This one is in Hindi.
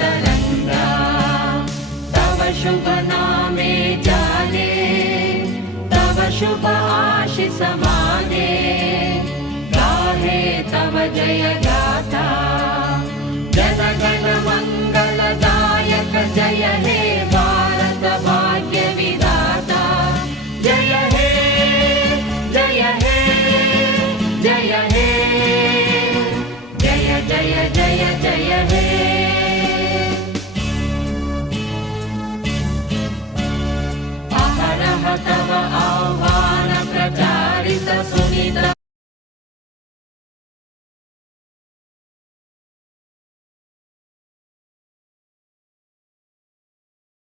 तरंगा तव शुभ नामे जाने तव शुभ आशीष माने गाहे तव जय गाथा जन गण मंगलदायक जय हे भारत भाग्य विधाता जय हे जय हे जय हे जय जय जय जय हे अहरह तव आह्वान प्रचारित सुनित